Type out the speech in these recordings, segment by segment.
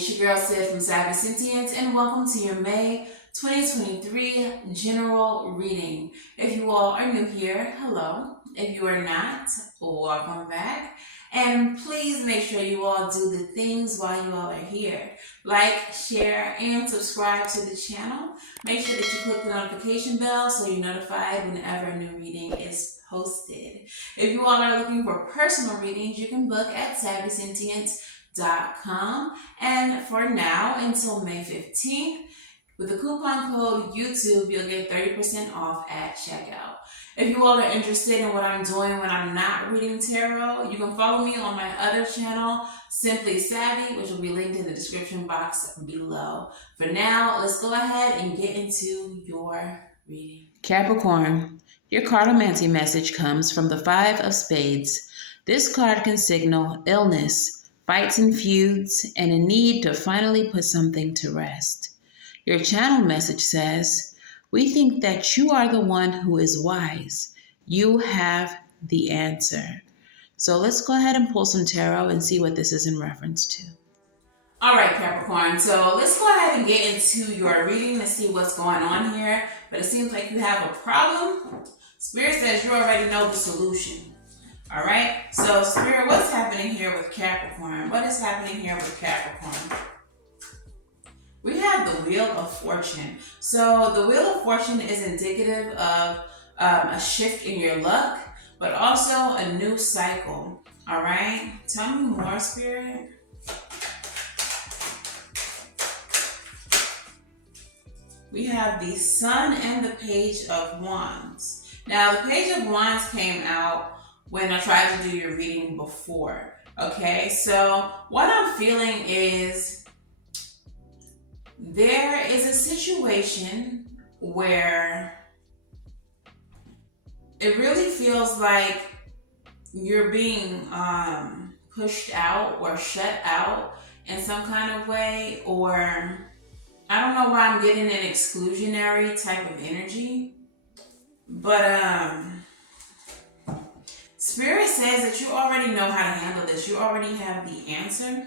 It's your girl Sid from Savy, Sentient, and welcome to your May 2023 general reading. If you all are new here, hello. If you are not, welcome back. And please make sure you all do the things while you all are here. Like, share, and subscribe to the channel. Make sure that you click the notification bell so you're notified whenever a new reading is posted. If you all are looking for personal readings, you can book at SavySentient.com. And for now, until May 15th, with the coupon code YouTube, you'll get 30% off at checkout. If you all are interested in what I'm doing when I'm not reading tarot, you can follow me on my other channel, Simply Savy, which will be linked in the description box below. For now, let's go ahead and get into your reading. Capricorn, your cartomancy message comes from the Five of Spades. This card can signal illness, fights and feuds, and a need to finally put something to rest. Your channel message says, we think that you are the one who is wise. You have the answer. So let's go ahead and pull some tarot and see what this is in reference to. All right, Capricorn. So let's go ahead and get into your reading and see what's going on here. But it seems like you have a problem. Spirit says you already know the solution. All right. So Spirit, what's happening here with Capricorn? What is happening here with Capricorn? We have the Wheel of Fortune. So the Wheel of Fortune is indicative of a shift in your luck, but also a new cycle. All right. Tell me more, Spirit. We have the Sun and the Page of Wands. Now, the Page of Wands came out when I tried to do your reading before. Okay, so what I'm feeling is there is a situation where it really feels like you're being pushed out or shut out in some kind of way, or I don't know why I'm getting an exclusionary type of energy, but Spirit says that you already know how to handle this. You already have the answer.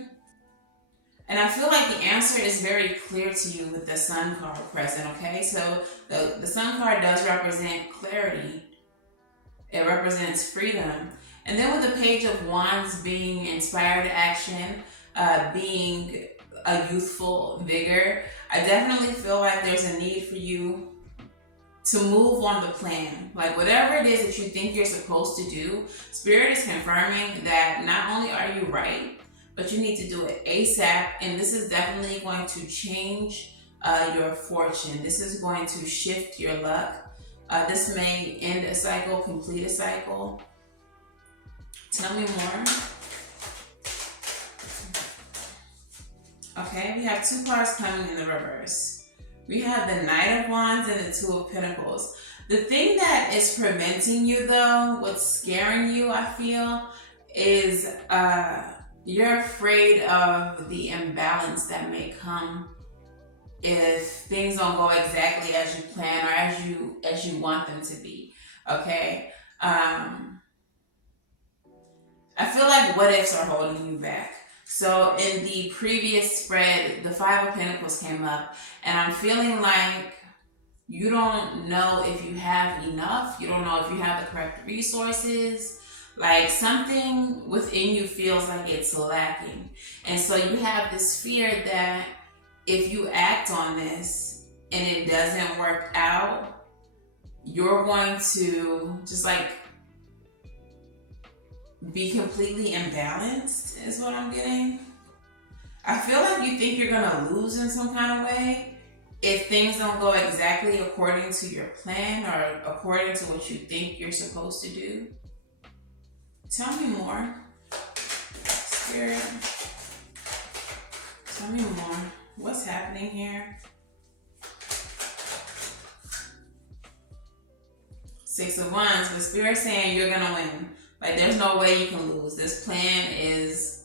And I feel like the answer is very clear to you with the Sun card present, okay? So the Sun card does represent clarity. It represents freedom. And then with the Page of Wands being inspired action, being a youthful vigor, I definitely feel like there's a need for you to move on the plan. Like whatever it is that you think you're supposed to do, Spirit is confirming that not only are you right, but you need to do it ASAP. And this is definitely going to change your fortune. This is going to shift your luck. This may end a cycle, complete a cycle. Tell me more. Okay, we have two cards coming in the reverse. We have the Knight of Wands and the Two of Pentacles. The thing that is preventing you though, what's scaring you, I feel, is you're afraid of the imbalance that may come if things don't go exactly as you plan or as you want them to be. Okay? I feel like what ifs are holding you back. So in the previous spread, the Five of Pentacles came up, and I'm feeling like you don't know if you have enough. You don't know if you have the correct resources. Like something within you feels like it's lacking. And so you have this fear that if you act on this and it doesn't work out, you're going to just like be completely imbalanced is what I'm getting. I feel like you think you're gonna lose in some kind of way if things don't go exactly according to your plan or according to what you think you're supposed to do. Tell me more, Spirit. Tell me more. What's happening here? Six of Wands, with Spirit saying you're gonna win. Like there's no way you can lose. This plan is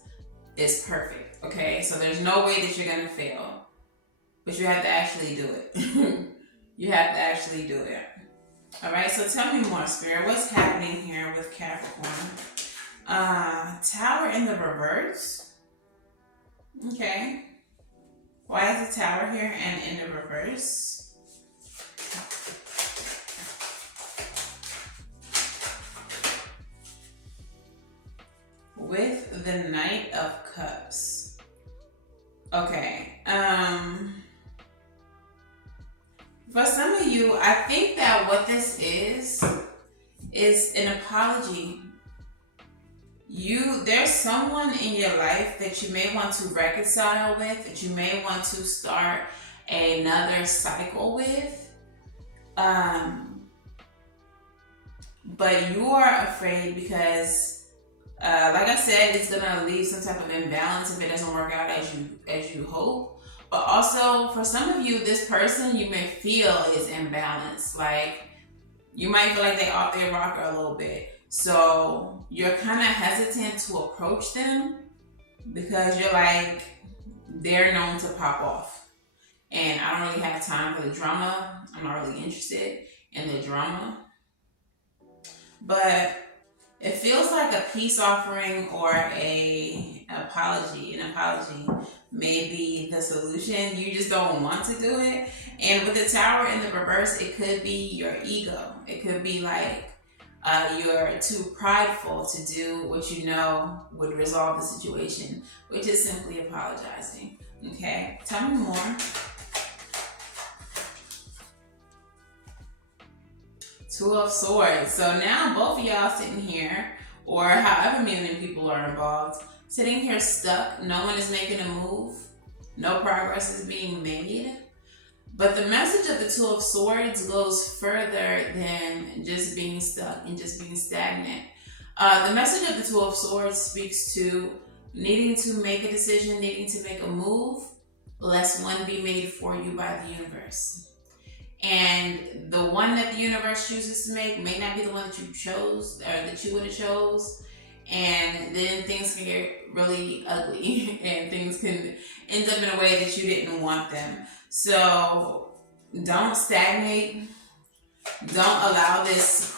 perfect, okay? So there's no way that you're gonna fail. But you have to actually do it. You have to actually do it. All right, so tell me more, Spirit. What's happening here with Capricorn? Tower in the reverse. Okay. Why is the Tower here and in the reverse? With the Knight of Cups. Okay. For some of you, I think that what this is an apology. There's someone in your life that you may want to reconcile with, that you may want to start another cycle with. But you are afraid because like I said, it's gonna leave some type of imbalance if it doesn't work out as you hope. But also, for some of you, this person you may feel is imbalanced. Like, you might feel like they off their rocker a little bit. So you're kind of hesitant to approach them because you're like, they're known to pop off. And I don't really have time for the drama. I'm not really interested in the drama. But it feels like a peace offering or an apology. An apology may be the solution. You just don't want to do it. And with the Tower in the reverse, it could be your ego. It could be like you're too prideful to do what you know would resolve the situation, which is simply apologizing. Okay, tell me more. Two of Swords. So now both of y'all sitting here, or however many people are involved, sitting here stuck. No one is making a move. No progress is being made. But the message of the Two of Swords goes further than just being stuck and just being stagnant. The message of the Two of Swords speaks to needing to make a decision, needing to make a move, lest one be made for you by the universe. And the one that the universe chooses to make may not be the one that you chose or that you would have chose. And then things can get really ugly and things can end up in a way that you didn't want them. So don't stagnate. Don't allow this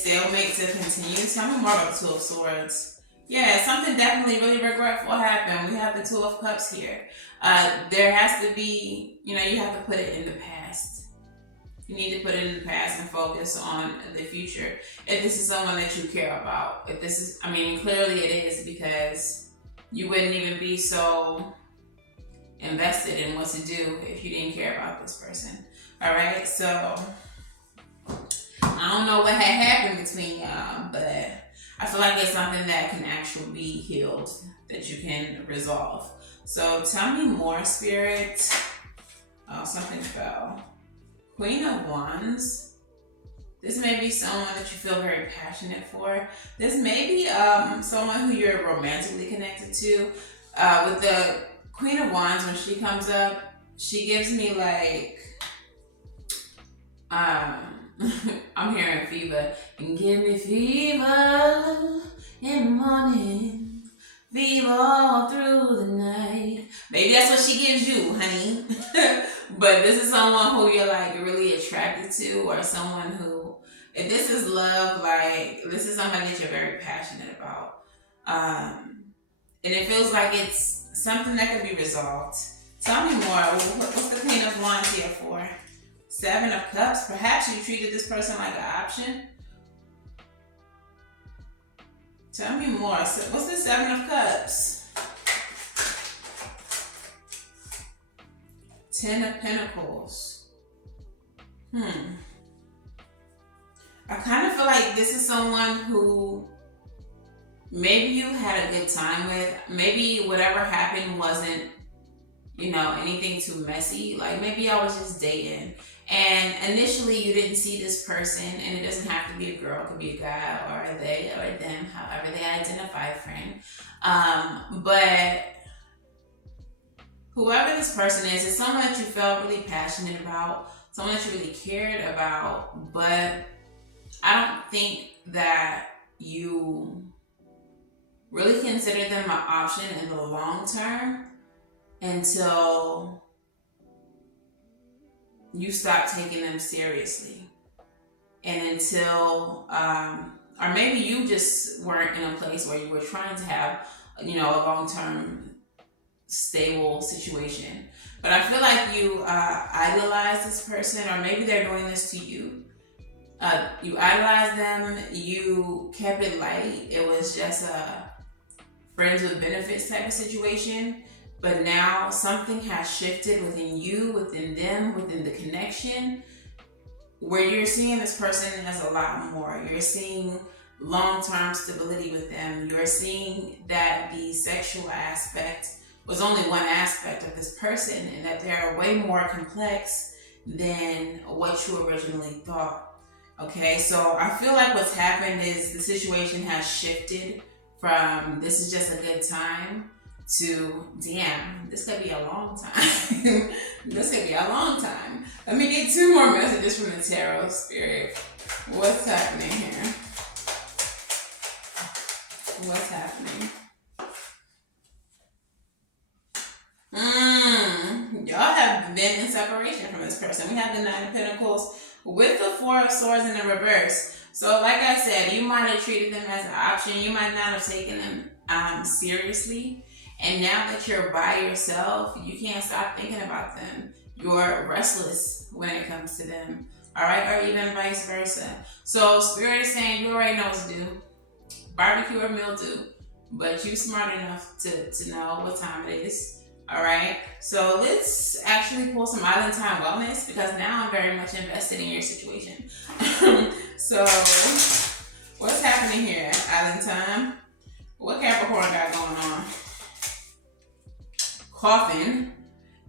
stalemate to continue. Tell me more about the Two of Swords. Yeah, something definitely really regretful happened. We have the Two of Cups here. There has to be, you have to put it in the past. You need to put it in the past and focus on the future. If this is someone that you care about, clearly it is, because you wouldn't even be so invested in what to do if you didn't care about this person. All right, so I don't know what had happened between y'all, but I feel like it's something that can actually be healed, that you can resolve. So tell me more, Spirit. Oh, something fell. Queen of Wands. This may be someone that you feel very passionate for. This may be someone who you're romantically connected to. With the Queen of Wands, when she comes up, she gives me like, I'm hearing fever. And give me fever in the morning, fever all through the night. Maybe that's what she gives you, honey. But this is someone who you're like really attracted to, or someone who, if this is love, like this is somebody that you're very passionate about. And it feels like it's something that could be resolved. Tell me more. What's the Queen of Wands here for? Seven of Cups. Perhaps you treated this person like an option. Tell me more. What's the Seven of Cups? Ten of Pentacles. I kind of feel like this is someone who maybe you had a good time with. Maybe whatever happened wasn't, anything too messy. Like maybe I was just dating. And initially you didn't see this person, and it doesn't have to be a girl, it could be a guy or a they or a them, however they identify, friend. But whoever this person is someone that you felt really passionate about, someone that you really cared about, but I don't think that you really consider them an option in the long term until you stop taking them seriously. And until, or maybe you just weren't in a place where you were trying to have, a long-term stable situation. But I feel like you idolize this person, or maybe they're doing this to you. You idolized them, you kept it light. It was just a friends with benefits type of situation. But now something has shifted within you, within them, within the connection, where you're seeing this person as a lot more. You're seeing long-term stability with them. You're seeing that the sexual aspect was only one aspect of this person, and that they're way more complex than what you originally thought. Okay, so I feel like what's happened is the situation has shifted from this is just a good time to damn, this could be a long time. This could be a long time. Let me get 2 more messages from the tarot spirit. What's happening here? What's happening? Y'all have been in separation from this person. We have the 9 of Pentacles with the 4 of Swords in the reverse. So like I said, you might have treated them as an option. You might not have taken them seriously. And now that you're by yourself, you can't stop thinking about them. You're restless when it comes to them. All right, or even vice versa. So Spirit is saying you already know what to do. Barbecue or mildew. But you smart enough to know what time it is. All right, so let's actually pull some Island Time Wellness, because now I'm very much invested in your situation. So what's happening here, Island Time? What Capricorn got going on? Coffin.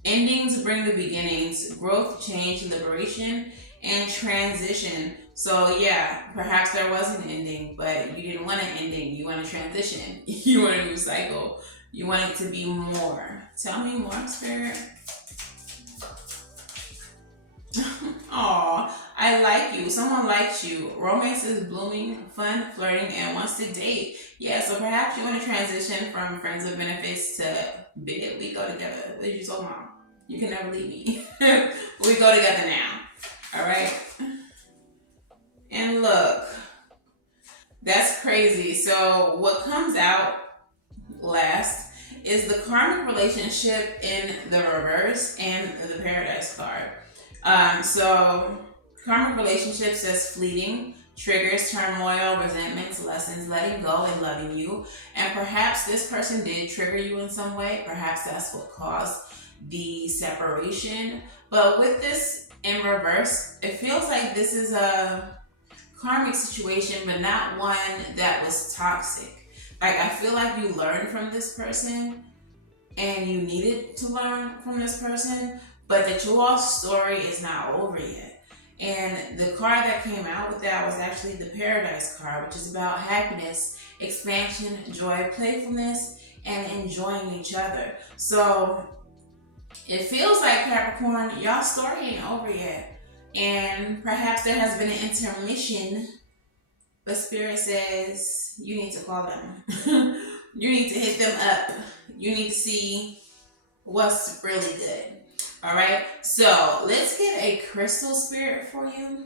Endings bring the beginnings. Growth, change, liberation, and transition. So yeah, perhaps there was an ending, but you didn't want an ending. You want a transition. You want a new cycle. You want it to be more. Tell me more, Spirit. Aw, I like you. Someone likes you. Romance is blooming, fun, flirting, and wants to date. Yeah, so perhaps you want to transition from friends with benefits to big. We go together. What did you talk about? You can never leave me. We go together now. All right. And look, that's crazy. So what comes out last is the karmic relationship in the reverse and the paradise card. So karmic relationship says fleeting, triggers, turmoil, resentments, lessons, letting go and loving you. And perhaps this person did trigger you in some way. Perhaps that's what caused the separation. But with this in reverse, it feels like this is a karmic situation, but not one that was toxic. Like, I feel like you learned from this person and you needed to learn from this person, but that your story is not over yet. And the card that came out with that was actually the Paradise card, which is about happiness, expansion, joy, playfulness, and enjoying each other. So it feels like, Capricorn, y'all story ain't over yet. And perhaps there has been an intermission, but Spirit says you need to call them. You need to hit them up. You need to see what's really good. All right, so let's get a crystal spirit for you.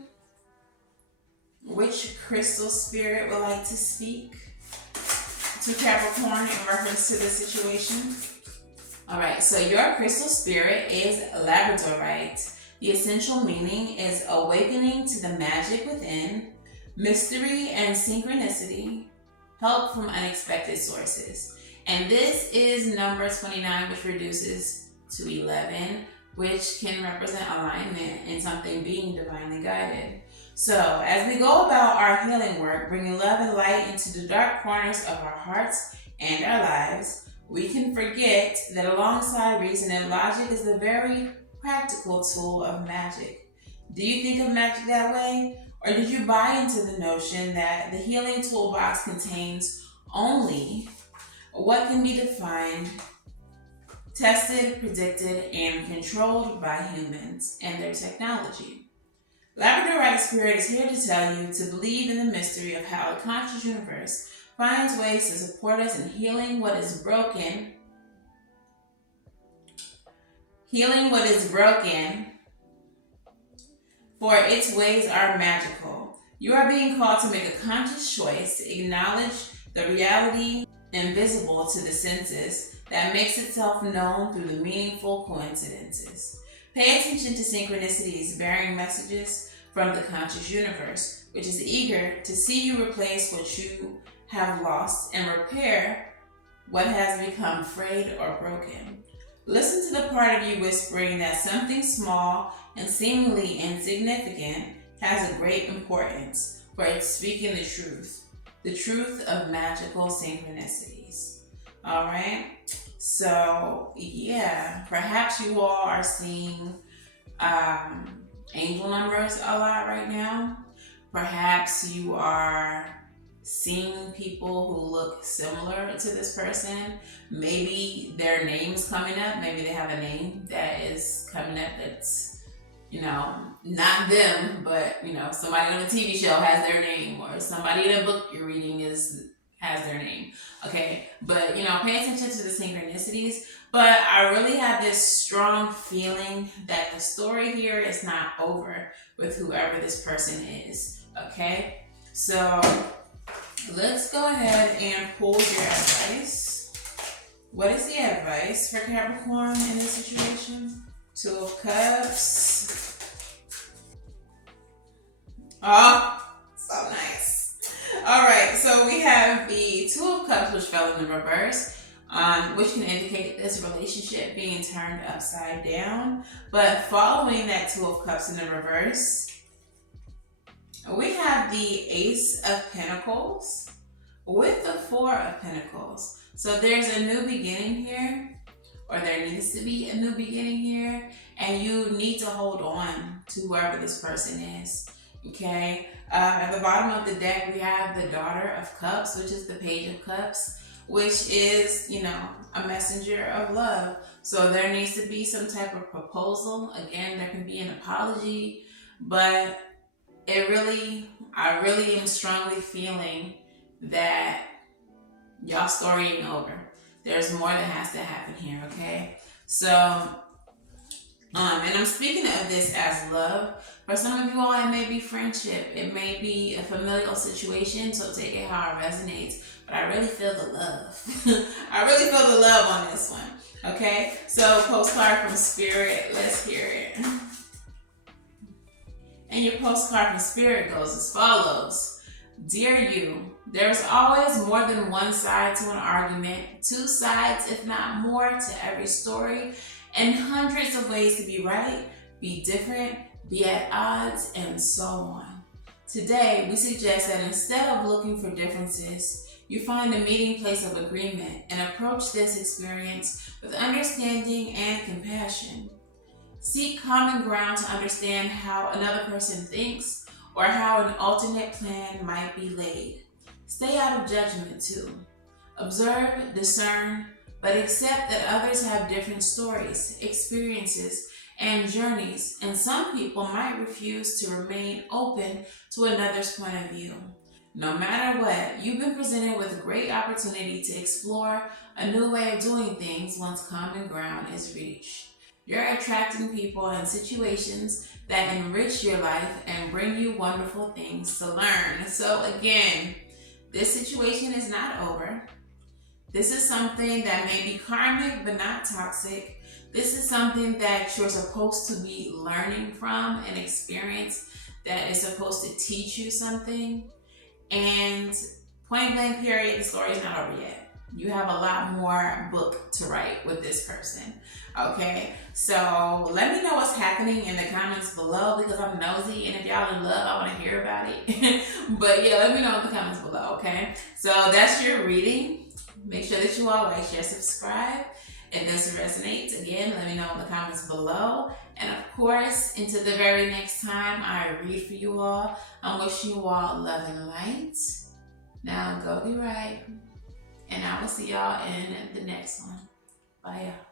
Which crystal spirit would like to speak to Capricorn in reference to this situation? All right, so your crystal spirit is labradorite. The essential meaning is awakening to the magic within, mystery and synchronicity, help from unexpected sources. And this is number 29, which reduces to 11, which can represent alignment and something being divinely guided. So as we go about our healing work, bringing love and light into the dark corners of our hearts and our lives, we can forget that alongside reason and logic is the very practical tool of magic. Do you think of magic that way? Or did you buy into the notion that the healing toolbox contains only what can be defined, tested, predicted, and controlled by humans and their technology? Labradorite Spirit is here to tell you to believe in the mystery of how the conscious universe finds ways to support us in healing what is broken. Healing what is broken, for its ways are magical. You are being called to make a conscious choice to acknowledge the reality invisible to the senses that makes itself known through the meaningful coincidences. Pay attention to synchronicities bearing messages from the conscious universe, which is eager to see you replace what you have lost and repair what has become frayed or broken. Listen to the part of you whispering that something small and seemingly insignificant has a great importance, for it's speaking the truth of magical synchronicities. All right? So, yeah, perhaps you all are seeing angel numbers a lot right now. Perhaps you are seeing people who look similar to this person. Maybe their name's coming up. Maybe they have a name that is coming up that's, not them, but, somebody on a TV show has their name, or somebody in a book you're reading has their name. Okay, but, pay attention to the synchronicities. But I really have this strong feeling that the story here is not over with whoever this person is. Okay, so let's go ahead and pull your advice. What is the advice for Capricorn in this situation? Two of Cups. Oh, so nice. All right, so we have the Two of Cups, which fell in the reverse, which can indicate this relationship being turned upside down. But following that Two of Cups in the reverse, we have the Ace of Pentacles with the Four of Pentacles. So there's a new beginning here, or there needs to be a new beginning here, and you need to hold on to whoever this person is. Okay, at the bottom of the deck, we have the Daughter of Cups, which is the Page of Cups, which is, a messenger of love. So there needs to be some type of proposal. Again, there can be an apology, but I really am strongly feeling that y'all's story ain't over. There's more that has to happen here, okay? So, and I'm speaking of this as love. For some of you all, it may be friendship. It may be a familial situation, so take it how it resonates. But I really feel the love. I really feel the love on this one, okay? So, postcard from Spirit, let's hear it. And your postcard from Spirit goes as follows. Dear you, there's always more than one side to an argument, two sides, if not more, to every story, and hundreds of ways to be right, be different, be at odds, and so on. Today, we suggest that instead of looking for differences, you find a meeting place of agreement and approach this experience with understanding and compassion. Seek common ground to understand how another person thinks or how an alternate plan might be laid. Stay out of judgment too. Observe, discern, but accept that others have different stories, experiences, and journeys, and some people might refuse to remain open to another's point of view. No matter what, you've been presented with a great opportunity to explore a new way of doing things once common ground is reached. You're attracting people and situations that enrich your life and bring you wonderful things to learn. So again, this situation is not over. This is something that may be karmic but not toxic. This is something that you're supposed to be learning from, an experience that is supposed to teach you something. And point blank period, the story is not over yet. You have a lot more book to write with this person. Okay, so let me know what's happening in the comments below, because I'm nosy, and if y'all in love, I want to hear about it. But yeah, let me know in the comments below, okay? So that's your reading. Make sure that you all like, share, subscribe. If this resonates, again, let me know in the comments below. And of course, until the very next time I read for you all, I'm wishing you all love and light. Now go be right. And I will see y'all in the next one. Bye, y'all.